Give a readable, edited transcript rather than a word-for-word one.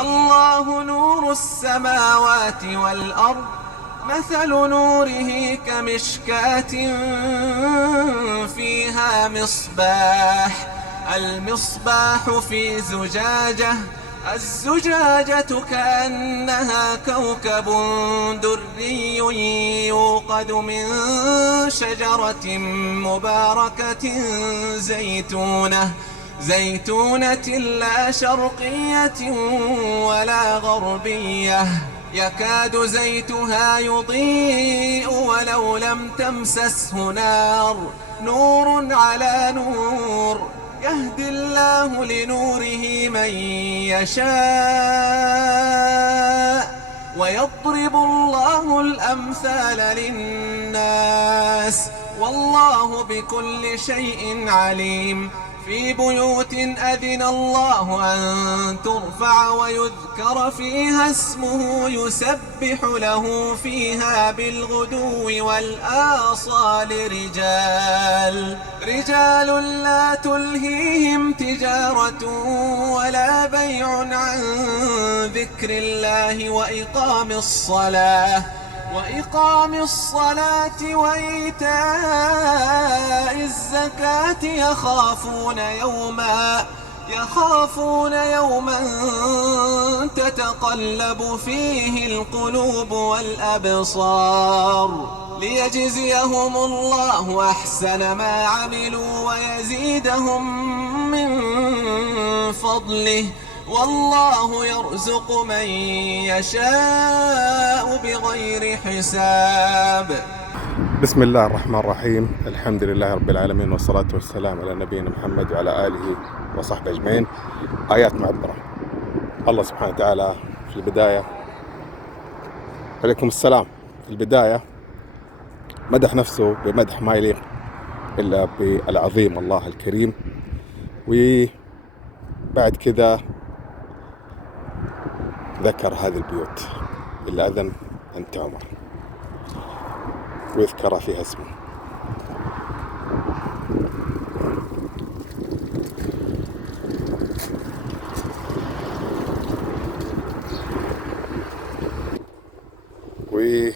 الله نور السماوات والأرض، مثل نوره كمشكاة فيها مصباح، المصباح في زجاجة، الزجاجة كأنها كوكب دري يوقد من شجرة مباركة زيتونة لا شرقية ولا غربية، يكاد زيتها يضيء ولو لم تمسسه نار، نور على نور، يهدي الله لنوره من يشاء ويضرب الله الأمثال للناس والله بكل شيء عليم. في بيوت أذن الله أن ترفع ويذكر فيها اسمه يسبح له فيها بالغدو والآصال رجال لا تلهيهم تجارة ولا بيع عن ذكر الله وإقام الصلاة وإيتاء الزكاة يخافون يوما تتقلب فيه القلوب والأبصار، ليجزيهم الله أحسن ما عملوا ويزيدهم من فضله، والله يرزق من يشاء بغير حساب. بسم الله الرحمن الرحيم. الحمد لله رب العالمين، والصلاة والسلام على نبينا محمد وعلى آله وصحبه أجمعين. آيات معبرة. الله سبحانه وتعالى في البداية، عليكم السلام، في البداية مدح نفسه بمدح ما يليق إلا بالعظيم الله الكريم، وبعد كذا ذكر هذه البيوت اللي أذن أن تعمر ويذكر فيها اسمه.